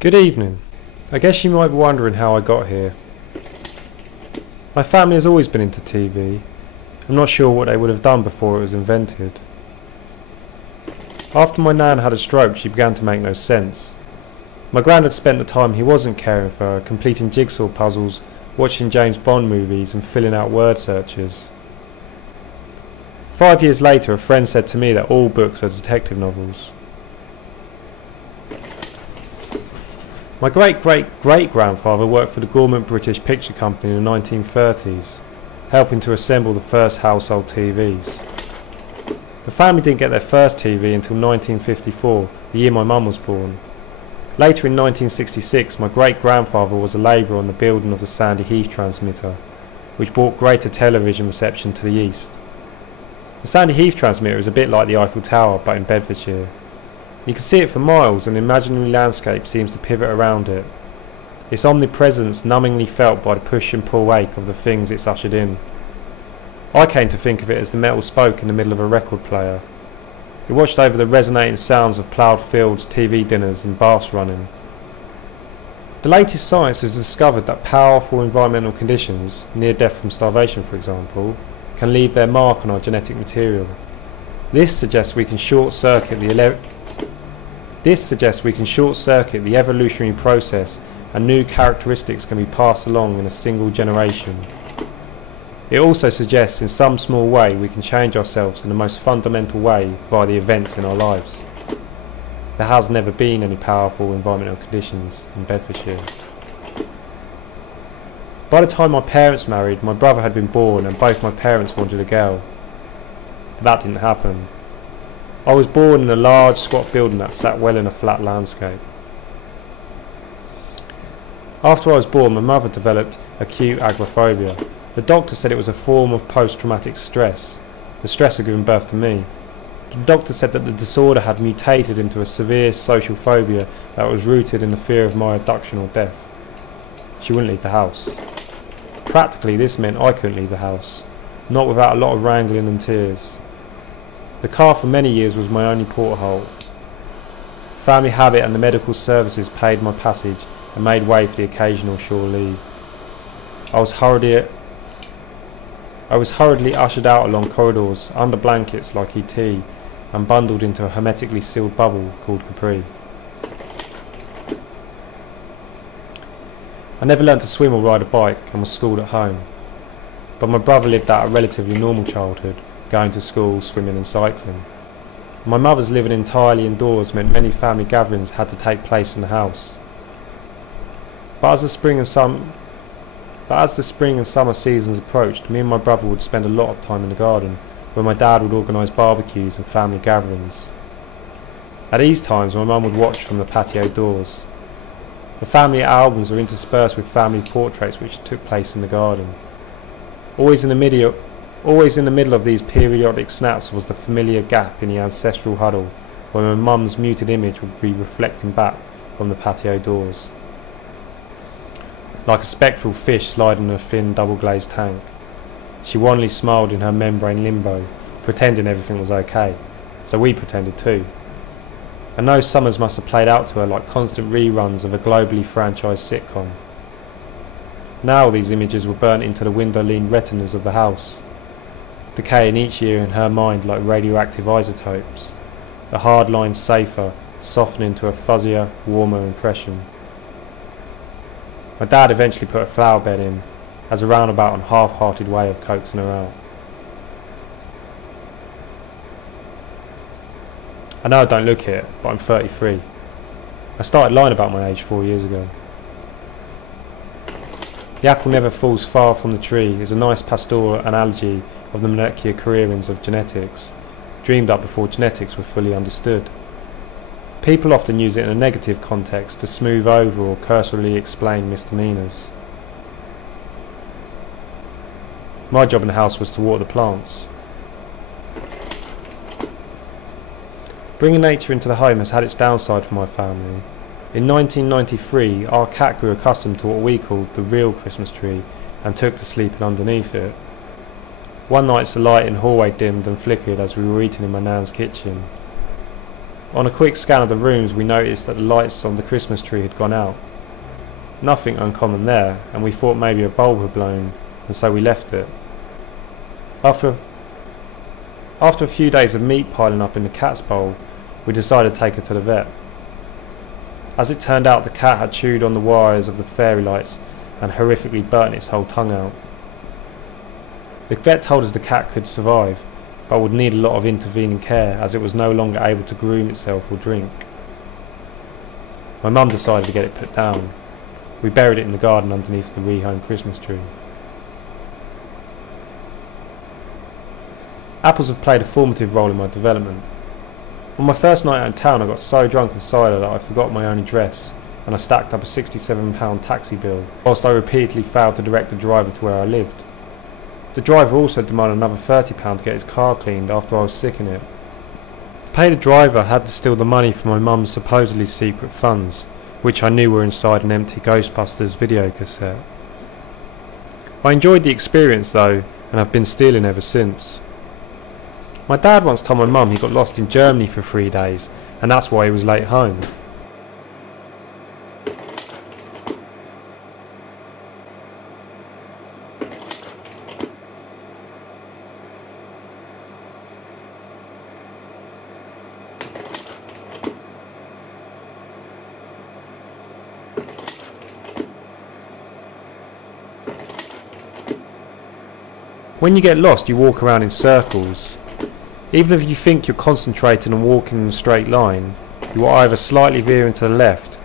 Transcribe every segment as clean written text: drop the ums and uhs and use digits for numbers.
Good evening. I guess you might be wondering how I got here. My family has always been into TV. I'm not sure what they would have done before it was invented. After my nan had a stroke, she began to make no sense. My granddad spent the time he wasn't caring for her completing jigsaw puzzles, watching James Bond movies and filling out word searches. 5 years later, a friend said to me that all books are detective novels. My great-great-great-grandfather worked for the Gormont British Picture Company in the 1930s, helping to assemble the first household TVs. The family didn't get their first TV until 1954, the year my mum was born. Later in 1966, my great-grandfather was a labourer on the building of the Sandy Heath transmitter, which brought greater television reception to the east. The Sandy Heath transmitter is a bit like the Eiffel Tower, but in Bedfordshire. You can see it for miles, and an imaginary landscape seems to pivot around it. Its omnipresence numbingly felt by the push and pull ache of the things it's ushered in. I came to think of it as the metal spoke in the middle of a record player. It watched over the resonating sounds of ploughed fields, TV dinners and baths running. The latest science has discovered that powerful environmental conditions, near death from starvation for example, can leave their mark on our genetic material. This suggests we can short-circuit the evolutionary process, and new characteristics can be passed along in a single generation. It also suggests in some small way we can change ourselves in the most fundamental way by the events in our lives. There has never been any powerful environmental conditions in Bedfordshire. By the time my parents married, my brother had been born and both my parents wanted a girl. But that didn't happen. I was born in a large squat building that sat well in a flat landscape. After I was born, my mother developed acute agoraphobia. The doctor said it was a form of post-traumatic stress. The stress had given birth to me. The doctor said that the disorder had mutated into a severe social phobia that was rooted in the fear of my abduction or death. She wouldn't leave the house. Practically, this meant I couldn't leave the house, not without a lot of wrangling and tears. The car for many years was my only porthole. Family habit and the medical services paid my passage and made way for the occasional shore leave. I was hurriedly ushered out along corridors, under blankets like ET, and bundled into a hermetically sealed bubble called Capri. I never learnt to swim or ride a bike and was schooled at home, but my brother lived out a relatively normal childhood, going to school, swimming and cycling. My mother's living entirely indoors meant many family gatherings had to take place in the house. But as the spring and summer seasons approached, me and my brother would spend a lot of time in the garden, where my dad would organise barbecues and family gatherings. At these times my mum would watch from the patio doors. The family albums were interspersed with family portraits which took place in the garden. Always in the middle of these periodic snaps was the familiar gap in the ancestral huddle, where my mum's muted image would be reflecting back from the patio doors. Like a spectral fish sliding in a thin double-glazed tank. She wanly smiled in her membrane limbo, pretending everything was okay, so we pretended too. And those summers must have played out to her like constant reruns of a globally franchised sitcom. Now these images were burnt into the window-lean retinas of the house, decaying each year in her mind like radioactive isotopes, the hard lines safer, softening to a fuzzier, warmer impression. My dad eventually put a flower bed in, as a roundabout and half-hearted way of coaxing her out. I know I don't look it, but I'm 33. I started lying about my age 4 years ago. The apple never falls far from the tree is a nice pastoral analogy of the molecular careerings of genetics, dreamed up before genetics were fully understood. People often use it in a negative context to smooth over or cursorily explain misdemeanours. My job in the house was to water the plants. Bringing nature into the home has had its downside for my family. In 1993, our cat grew accustomed to what we called the real Christmas tree and took to sleeping underneath it. One night the light in the hallway dimmed and flickered as we were eating in my nan's kitchen. On a quick scan of the rooms, we noticed that the lights on the Christmas tree had gone out. Nothing uncommon there, and we thought maybe a bulb had blown, and so we left it. After a few days of meat piling up in the cat's bowl, we decided to take her to the vet. As it turned out, the cat had chewed on the wires of the fairy lights and horrifically burnt its whole tongue out. The vet told us the cat could survive, but would need a lot of intervening care as it was no longer able to groom itself or drink. My mum decided to get it put down. We buried it in the garden underneath the rehomed Christmas tree. Apples have played a formative role in my development. On my first night out in town, I got so drunk and cider that I forgot my own address, and I stacked up a £67 taxi bill, whilst I repeatedly failed to direct the driver to where I lived. The driver also demanded another £30 to get his car cleaned after I was sick in it. To pay the driver, I had to steal the money from my mum's supposedly secret funds, which I knew were inside an empty Ghostbusters video cassette. I enjoyed the experience though, and have been stealing ever since. My dad once told my mum he got lost in Germany for 3 days, and that's why he was late home. When you get lost, you walk around in circles. Even if you think you're concentrating and walking in a straight line, you will either slightly veer into the left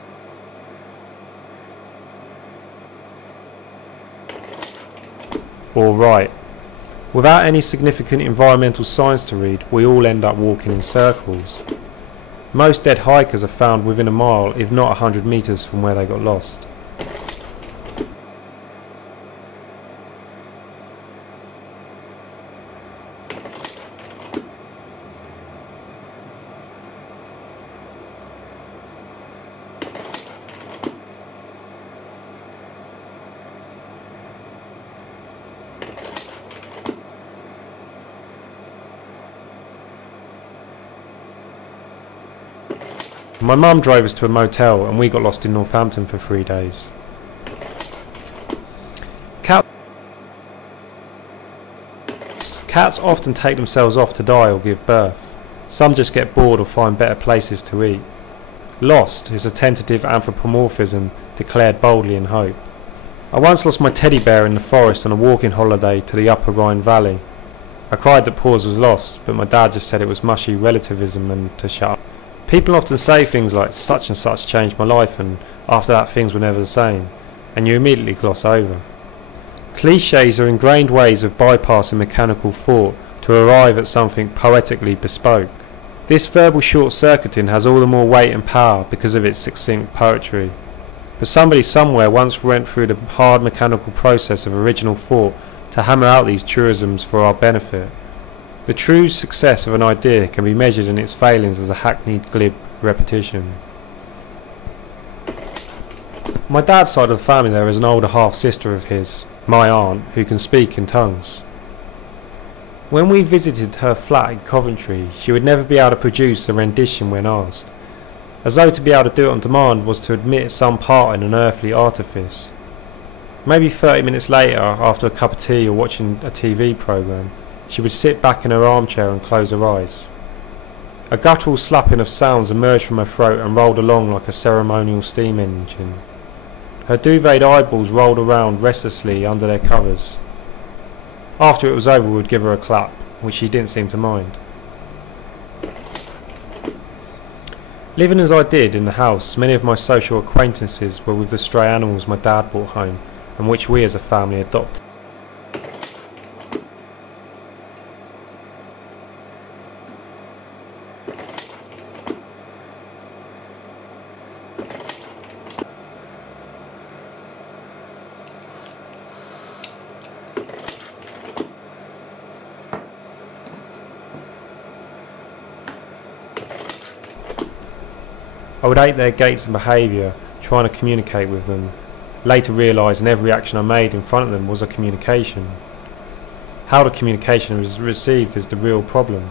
or right. Without any significant environmental signs to read, we all end up walking in circles. Most dead hikers are found within a mile, if not 100 metres from where they got lost. My mum drove us to a motel and we got lost in Northampton for 3 days. Cats often take themselves off to die or give birth. Some just get bored or find better places to eat. Lost is a tentative anthropomorphism declared boldly in hope. I once lost my teddy bear in the forest on a walking holiday to the upper Rhine Valley. I cried that Paws was lost, but my dad just said it was mushy relativism and to shut up. People often say things like, such and such changed my life, and after that things were never the same, and you immediately gloss over. Clichés are ingrained ways of bypassing mechanical thought to arrive at something poetically bespoke. This verbal short-circuiting has all the more weight and power because of its succinct poetry. But somebody somewhere once went through the hard mechanical process of original thought to hammer out these truisms for our benefit. The true success of an idea can be measured in its failings as a hackneyed glib repetition. My dad's side of the family there is an older half-sister of his, my aunt, who can speak in tongues. When we visited her flat in Coventry, she would never be able to produce a rendition when asked, as though to be able to do it on demand was to admit some part in an earthly artifice. Maybe 30 minutes later, after a cup of tea or watching a TV programme, she would sit back in her armchair and close her eyes. A guttural slapping of sounds emerged from her throat and rolled along like a ceremonial steam engine. Her duvet eyeballs rolled around restlessly under their covers. After it was over, we would give her a clap, which she didn't seem to mind. Living as I did in the house, many of my social acquaintances were with the stray animals my dad brought home, and which we as a family adopted. I would hate their gaits and behaviour, trying to communicate with them, later realising every action I made in front of them was a communication. How the communication was received is the real problem.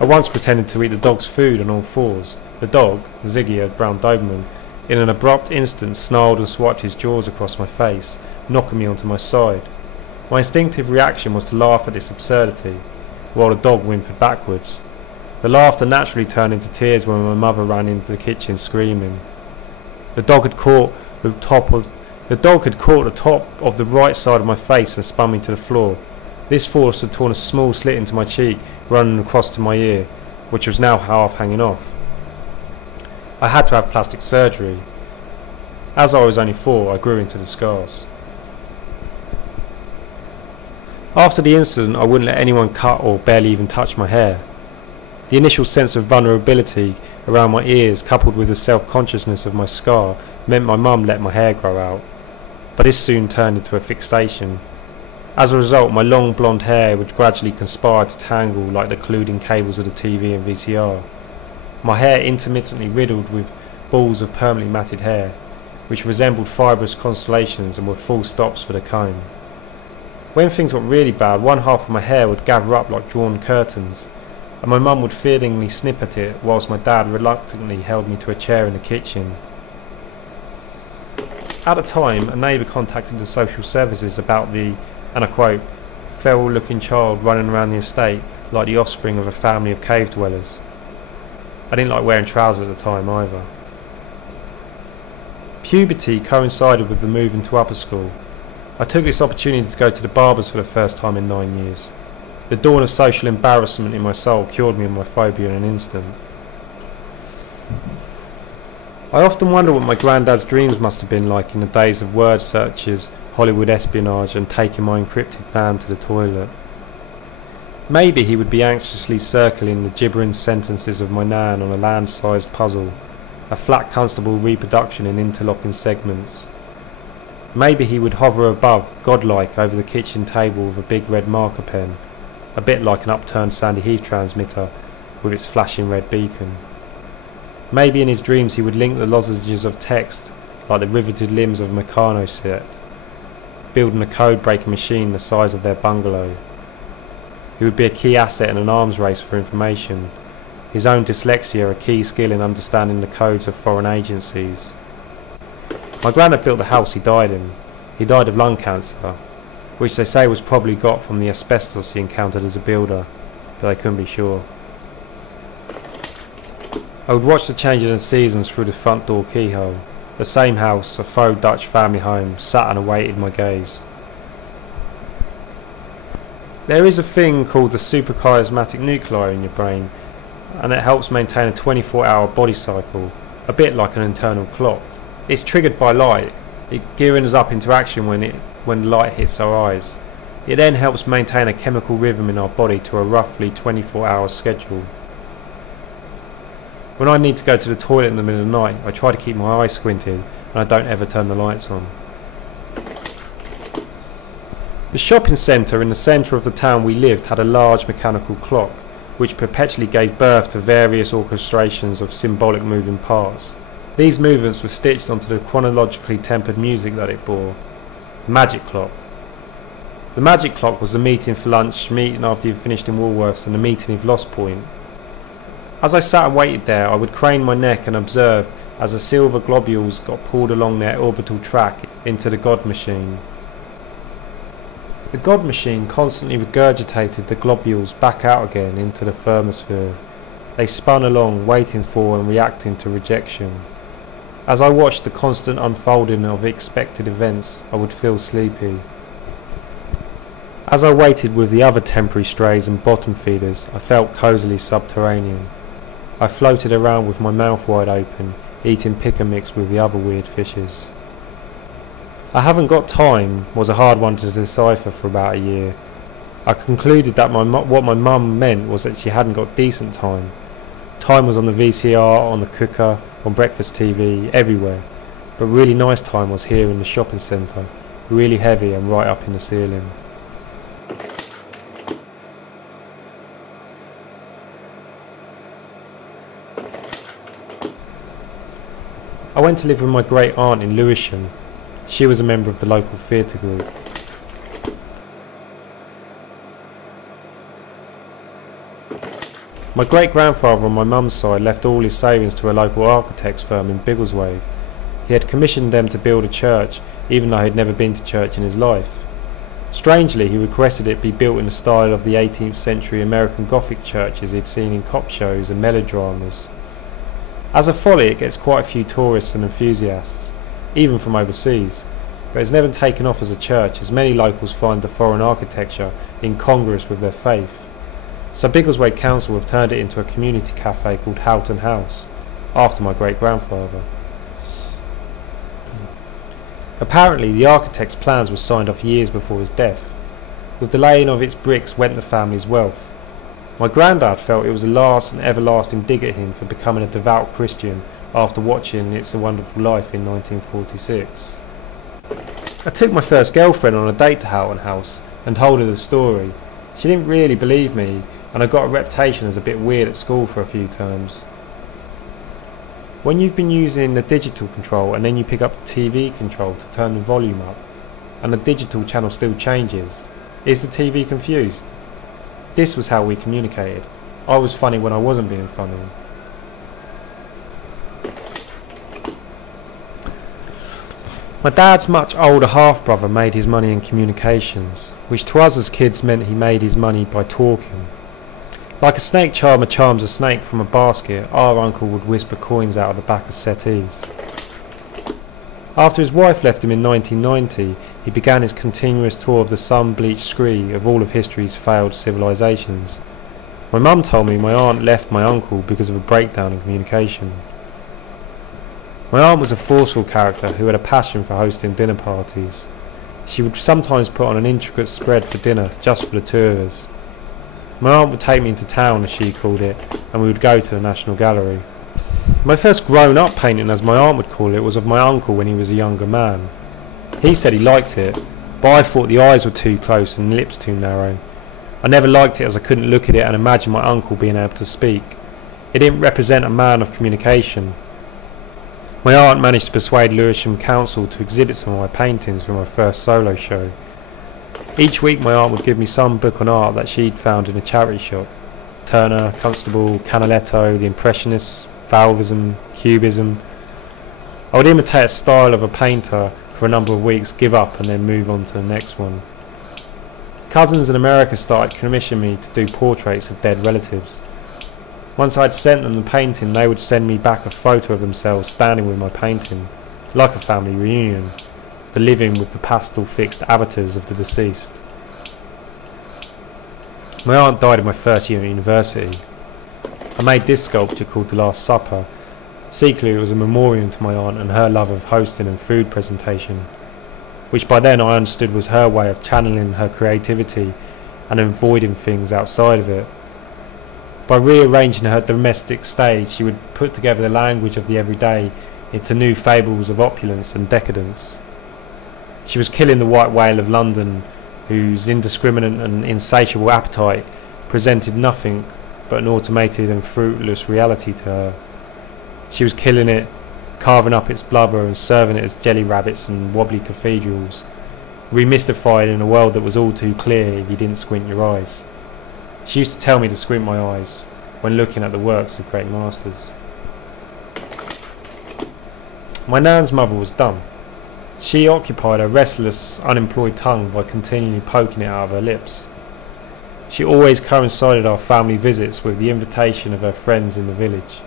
I once pretended to eat the dog's food on all fours. The dog, Ziggy, a brown Doberman, in an abrupt instant snarled and swiped his jaws across my face, knocking me onto my side. My instinctive reaction was to laugh at this absurdity, while the dog whimpered backwards. The laughter naturally turned into tears when my mother ran into the kitchen screaming. The dog had caught the top of the right side of my face and spun me to the floor. This force had torn a small slit into my cheek, running across to my ear, which was now half hanging off. I had to have plastic surgery. As I was only 4, I grew into the scars. After the incident, I wouldn't let anyone cut or barely even touch my hair. The initial sense of vulnerability around my ears, coupled with the self-consciousness of my scar, meant my mum let my hair grow out. But this soon turned into a fixation. As a result, my long blonde hair would gradually conspire to tangle like the colluding cables of the TV and VCR. My hair intermittently riddled with balls of permanently matted hair, which resembled fibrous constellations and were full stops for the comb. When things got really bad, one half of my hair would gather up like drawn curtains, and my mum would feelingly snip at it whilst my dad reluctantly held me to a chair in the kitchen. At the time, a neighbour contacted the social services about the, and I quote, feral looking child running around the estate like the offspring of a family of cave dwellers. I didn't like wearing trousers at the time either. Puberty coincided with the move into upper school. I took this opportunity to go to the barbers for the first time in 9 years. The dawn of social embarrassment in my soul cured me of my phobia in an instant. I often wonder what my granddad's dreams must have been like in the days of word searches, Hollywood espionage and taking my encrypted van to the toilet. Maybe he would be anxiously circling the gibbering sentences of my nan on a land-sized puzzle, a flat Constable reproduction in interlocking segments. Maybe he would hover above, godlike, over the kitchen table with a big red marker pen, a bit like an upturned Sandy Heath transmitter with its flashing red beacon. Maybe in his dreams he would link the lozenges of text like the riveted limbs of a Meccano set, building a code-breaking machine the size of their bungalow. He would be a key asset in an arms race for information, his own dyslexia a key skill in understanding the codes of foreign agencies. My granddad built the house he died in. He died of lung cancer, which they say was probably got from the asbestos he encountered as a builder, but they couldn't be sure. I would watch the changing of seasons through the front door keyhole. The same house, a faux Dutch family home, sat and awaited my gaze. There is a thing called the suprachiasmatic nuclei in your brain, and it helps maintain a 24-hour body cycle, a bit like an internal clock. It's triggered by light, it gearing us up into action when light hits our eyes. It then helps maintain a chemical rhythm in our body to a roughly 24-hour schedule. When I need to go to the toilet in the middle of the night, I try to keep my eyes squinted and I don't ever turn the lights on. The shopping centre in the centre of the town we lived had a large mechanical clock, which perpetually gave birth to various orchestrations of symbolic moving parts. These movements were stitched onto the chronologically tempered music that it bore. The magic clock. The magic clock was the meeting for lunch, meeting after you'd finished in Woolworths, and the meeting if Lost Point. As I sat and waited there, I would crane my neck and observe as the silver globules got pulled along their orbital track into the God Machine. The God Machine constantly regurgitated the globules back out again into the thermosphere. They spun along, waiting for and reacting to rejection. As I watched the constant unfolding of expected events, I would feel sleepy. As I waited with the other temporary strays and bottom feeders, I felt cosily subterranean. I floated around with my mouth wide open, eating pick and mix with the other weird fishes. I haven't got time was a hard one to decipher for about a year. I concluded that what my mum meant was that she hadn't got decent time. Time was on the VCR, on the cooker, on breakfast TV, everywhere. But really nice time was here in the shopping centre, really heavy and right up in the ceiling. I went to live with my great aunt in Lewisham. She was a member of the local theatre group. My great-grandfather on my mum's side left all his savings to a local architect's firm in Biggleswade. He had commissioned them to build a church, even though he had never been to church in his life. Strangely, he requested it be built in the style of the 18th century American Gothic churches he'd seen in cop shows and melodramas. As a folly, it gets quite a few tourists and enthusiasts, even from overseas, but it's never taken off as a church, as many locals find the foreign architecture incongruous with their faith. So Biggleswade Council have turned it into a community cafe called Houghton House, after my great-grandfather. Apparently, the architect's plans were signed off years before his death. With the laying of its bricks went the family's wealth. My granddad felt it was a last and everlasting dig at him for becoming a devout Christian after watching It's a Wonderful Life in 1946. I took my first girlfriend on a date to Houghton House and told her the story. She didn't really believe me, and I got a reputation as a bit weird at school for a few terms. When you've been using the digital control and then you pick up the TV control to turn the volume up, and the digital channel still changes, is the TV confused? This was how we communicated. I was funny when I wasn't being funny. My dad's much older half-brother made his money in communications, which to us as kids meant he made his money by talking. Like a snake charmer charms a snake from a basket, our uncle would whisper coins out of the back of settees. After his wife left him in 1990, he began his continuous tour of the sun-bleached scree of all of history's failed civilizations. My mum told me my aunt left my uncle because of a breakdown in communication. My aunt was a forceful character who had a passion for hosting dinner parties. She would sometimes put on an intricate spread for dinner just for the two of us. My aunt would take me into town, as she called it, and we would go to the National Gallery. My first grown-up painting, as my aunt would call it, was of my uncle when he was a younger man. He said he liked it, but I thought the eyes were too close and the lips too narrow. I never liked it as I couldn't look at it and imagine my uncle being able to speak. It didn't represent a man of communication. My aunt managed to persuade Lewisham Council to exhibit some of my paintings for my first solo show. Each week my aunt would give me some book on art that she'd found in a charity shop. Turner, Constable, Canaletto, the Impressionists, Fauvism, Cubism. I would imitate a style of a painter for a number of weeks, give up and then move on to the next one. Cousins in America started commissioning me to do portraits of dead relatives. Once I'd sent them the painting, they would send me back a photo of themselves standing with my painting, like a family reunion, the living with the pastel fixed avatars of the deceased. My aunt died in my first year at university. I made this sculpture called The Last Supper. Secretly it was a memorial to my aunt and her love of hosting and food presentation, which by then I understood was her way of channeling her creativity and avoiding things outside of it. By rearranging her domestic stage, she would put together the language of the everyday into new fables of opulence and decadence. She was killing the white whale of London, whose indiscriminate and insatiable appetite presented nothing but an automated and fruitless reality to her. She was killing it, carving up its blubber and serving it as jelly rabbits and wobbly cathedrals, remystified in a world that was all too clear if you didn't squint your eyes. She used to tell me to squint my eyes when looking at the works of great masters. My nan's mother was dumb. She occupied her restless, unemployed tongue by continually poking it out of her lips. She always coincided our family visits with the invitation of her friends in the village.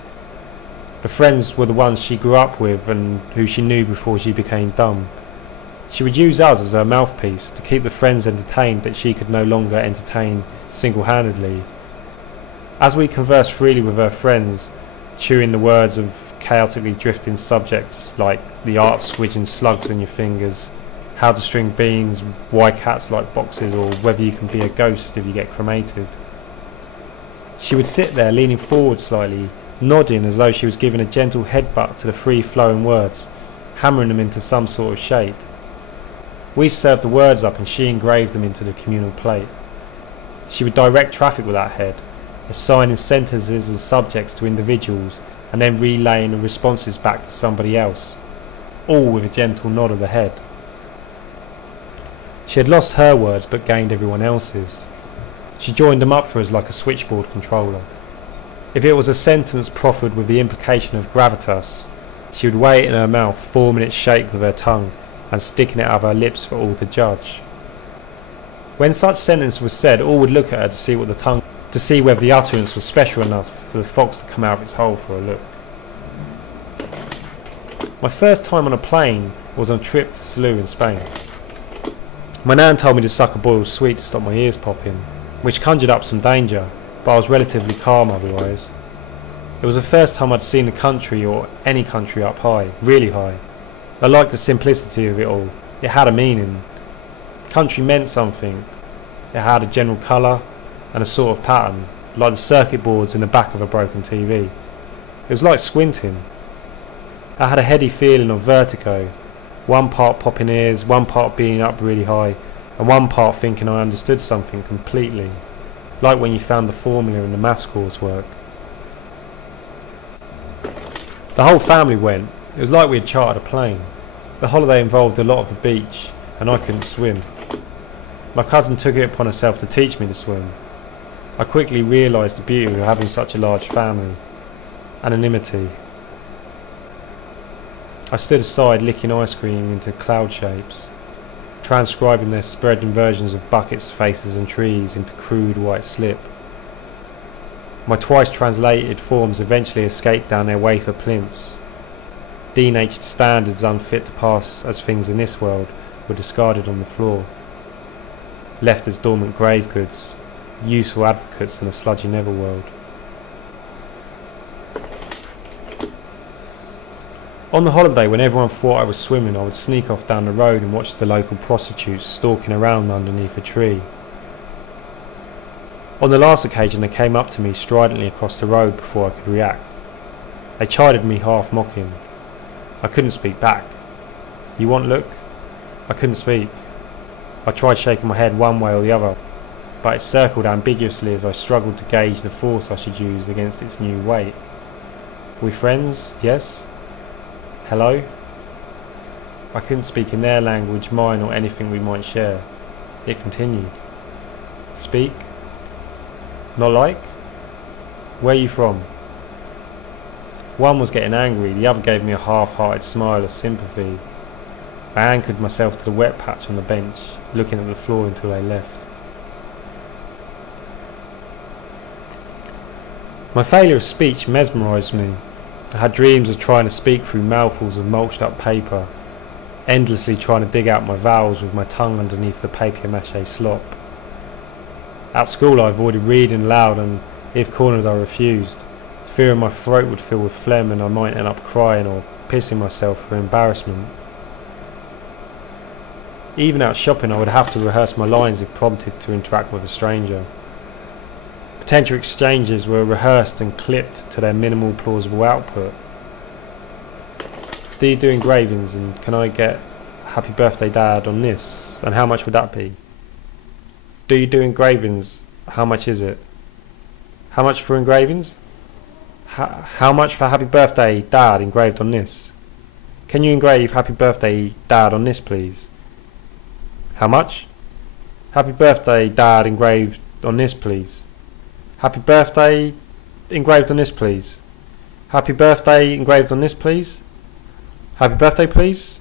The friends were the ones she grew up with and who she knew before she became dumb. She would use us as her mouthpiece to keep the friends entertained that she could no longer entertain single-handedly. As we conversed freely with her friends, chewing the words of chaotically drifting subjects like the art of squidging slugs in your fingers, how to string beans, why cats like boxes, or whether you can be a ghost if you get cremated. She would sit there leaning forward slightly, nodding as though she was giving a gentle headbutt to the free-flowing words, hammering them into some sort of shape. We served the words up and she engraved them into the communal plate. She would direct traffic with that head, assigning sentences and subjects to individuals and then relaying the responses back to somebody else, all with a gentle nod of the head. She had lost her words but gained everyone else's. She joined them up for us like a switchboard controller. If it was a sentence proffered with the implication of gravitas, she would weigh it in her mouth, forming its shape with her tongue and sticking it out of her lips for all to judge. When such sentence was said, all would look at her to see whether the utterance was special enough for the fox to come out of its hole for a look. My first time on a plane was on a trip to Salou in Spain. My nan told me to suck a boiled sweet to stop my ears popping, which conjured up some danger, but I was relatively calm otherwise. It was the first time I'd seen the country, or any country, up high, really high. I liked the simplicity of it all. It had a meaning. Country meant something. It had a general colour and a sort of pattern, like the circuit boards in the back of a broken TV. It was like squinting. I had a heady feeling of vertigo, one part popping ears, one part being up really high, and one part thinking I understood something completely, like when you found the formula in the maths coursework. The whole family went. It was like we had chartered a plane. The holiday involved a lot of the beach, and I couldn't swim. My cousin took it upon herself to teach me to swim. I quickly realised the beauty of having such a large family. Anonymity. I stood aside licking ice cream into cloud shapes, transcribing their spreading versions of buckets, faces and trees into crude white slip. My twice translated forms eventually escaped down their wafer plinths. Denatured standards unfit to pass as things in this world were discarded on the floor, left as dormant grave goods, useful advocates in a sludgy netherworld. On the holiday, when everyone thought I was swimming, I would sneak off down the road and watch the local prostitutes stalking around underneath a tree. On the last occasion, they came up to me stridently across the road before I could react. They chided me half mocking. I couldn't speak back. "You want look?" I couldn't speak. I tried shaking my head one way or the other, but it circled ambiguously as I struggled to gauge the force I should use against its new weight. "We friends? Yes? Hello?" I couldn't speak in their language, mine, or anything we might share. It continued. "Speak? Not like? Where you from?" One was getting angry, the other gave me a half-hearted smile of sympathy. I anchored myself to the wet patch on the bench, looking at the floor until they left. My failure of speech mesmerised me. I had dreams of trying to speak through mouthfuls of mulched up paper, endlessly trying to dig out my vowels with my tongue underneath the papier-mâché slop. At school I avoided reading aloud, and if cornered I refused, fearing my throat would fill with phlegm and I might end up crying or pissing myself for embarrassment. Even out shopping I would have to rehearse my lines if prompted to interact with a stranger. Potential exchanges were rehearsed and clipped to their minimal plausible output. "Do you do engravings, and can I get Happy Birthday Dad on this, and how much would that be?" "Do you do engravings? How much is it?" "How much for engravings?" How much for Happy Birthday Dad engraved on this?" "Can you engrave Happy Birthday Dad on this, please?" "How much?" "Happy Birthday Dad engraved on this, please." "Happy Birthday engraved on this, please." "Happy Birthday engraved on this, please." "Happy Birthday, please."